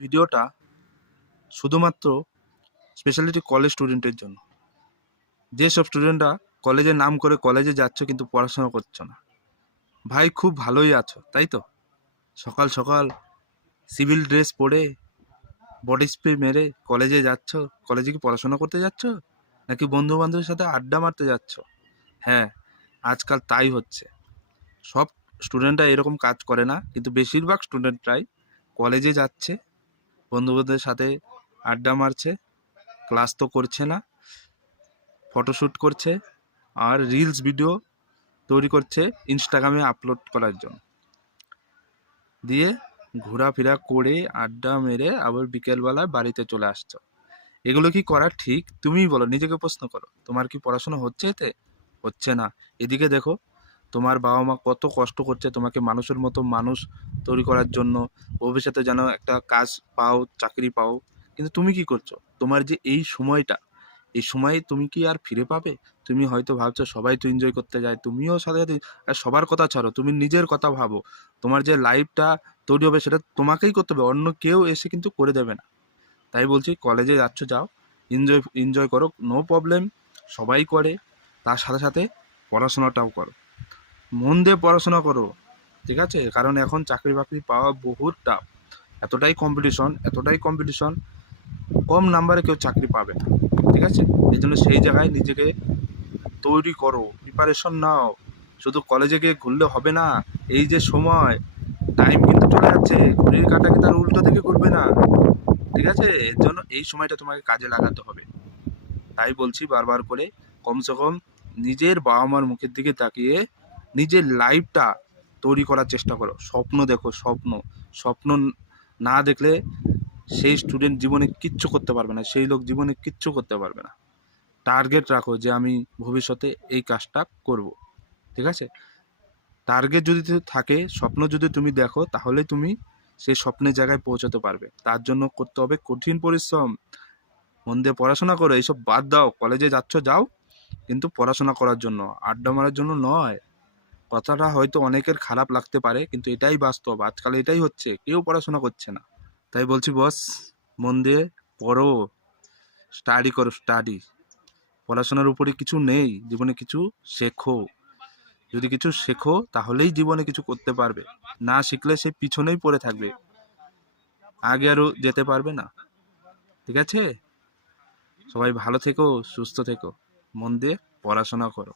ভিডিওটা শুধুমাত্র speciality college স্টুডেন্টের জন্য। যেসব স্টুডেন্টরা কলেজের নাম করে কলেজে যাচ্ছ কিন্তু পড়াশোনা করছো না। ভাই খুব ভালোই আছো তাই তো? সকাল সকাল সিভিল ড্রেস পরে বডি স্প্রে মেরে কলেজে যাচ্ছ। কলেজে কি পড়াশোনা করতে যাচ্ছ নাকি বন্ধু বান্ধবের সাথে আড্ডা মারতে যাচ্ছ? হ্যাঁ, আজকাল তাই হচ্ছে। সব স্টুডেন্টরা এরকম কাজ করে না, কিন্তু বেশিরভাগ স্টুডেন্টরাই কলেজে যাচ্ছে, বন্ধুদের সাথে আড্ডা মারছে, ক্লাস তো করছে না, ফটোশ্যুট করছে আর রিলস ভিডিও তৈরি করছে ইনস্টাগ্রামে আপলোড করার জন্য। দিয়ে ঘোরাফেরা করে আড্ডা মেরে আবার বিকেলবেলায় বাড়িতে চলে আসছো। এগুলো কি করা ঠিক? তুমিই বলো, নিজেকে প্রশ্ন করো। তোমার কি পড়াশোনা হচ্ছে এতে? হচ্ছে না। এদিকে দেখো, তোমার বাবা মা কত কষ্ট করছে তোমাকে মানুষের মতো মানুষ তৈরি করার জন্য, ভবিষ্যতে যেন একটা কাজ পাও, চাকরি পাও। কিন্তু তুমি কি করছো? তোমার যে এই সময়টা, এই সময়ে তুমি কি আর ফিরে পাবে? তুমি হয়তো ভাবছো সবাই তো এনজয় করতে যায়, তুমিও সাথে সাথে। আর সবার কথা ছাড়ো, তুমি নিজের কথা ভাবো। তোমার যে লাইফটা তৈরি হবে সেটা তোমাকেই করতে হবে, অন্য কেউ এসে কিন্তু করে দেবে না। তাই বলছি, কলেজে যাচ্ছ যাও, এনজয় এনজয় করো, নো প্রবলেম। সবাই করে। তার সাথে সাথে পড়াশোনাটাও করো, মন দিয়ে পড়াশোনা করো। ঠিক আছে? কারণ এখন চাকরি বাকরি পাওয়া বহুত টাফ। এতটাই কম্পিটিশন, কম নাম্বারে কেউ চাকরি পাবে না। ঠিক আছে? এই জন্য সেই জায়গায় নিজেকে তৈরি করো, প্রিপারেশন নাও। শুধু কলেজে গিয়ে ঘুরলে হবে না। এই যে সময়, টাইম কিন্তু চলে যাচ্ছে, ঘড়ির কাঁটা কিন্তু আর উল্টো দিকে ঘুরবে না। ঠিক আছে? এর জন্য এই সময়টা তোমাকে কাজে লাগাতে হবে। তাই বলছি বারবার করে, কমসে কম নিজের বাবা মার মুখের দিকে তাকিয়ে নিজের লাইফটা তৈরি করার চেষ্টা করো। স্বপ্ন দেখো, স্বপ্ন। স্বপ্ন না দেখলে সেই স্টুডেন্ট জীবনে কিচ্ছু করতে পারবে না, সেই লোক জীবনে কিচ্ছু করতে পারবে না। টার্গেট রাখো যে আমি ভবিষ্যতে এই কাজটা করব। ঠিক আছে? টার্গেট যদি থাকে, স্বপ্ন যদি তুমি দেখো, তাহলে তুমি সেই স্বপ্নের জায়গায় পৌঁছাতে পারবে। তার জন্য করতে হবে কঠিন পরিশ্রম। মন দিয়ে পড়াশোনা করো, এইসব বাদ দাও। কলেজে যাচ্ছ যাও, কিন্তু পড়াশোনা করার জন্য, আড্ডা মারার জন্য নয়। কথাটা হয়তো অনেকের খারাপ লাগতে পারে, কিন্তু এটাই বাস্তব। আজকাল এটাই হচ্ছে, কেউ পড়াশোনা করছে না। তাই বলছি বস, মন দিয়ে পড়ো, স্টাডি করো, স্টাডি। পড়াশোনার উপরে কিছু নেই, জীবনে কিছু শেখো। যদি কিছু শেখো তাহলেই জীবনে কিছু করতে পারবে। না শিখলে সে পিছনেই পড়ে থাকবে, আগে আরও যেতে পারবে না। ঠিক আছে? সবাই ভালো থেকো, সুস্থ থেকো, মন দিয়ে পড়াশোনা করো।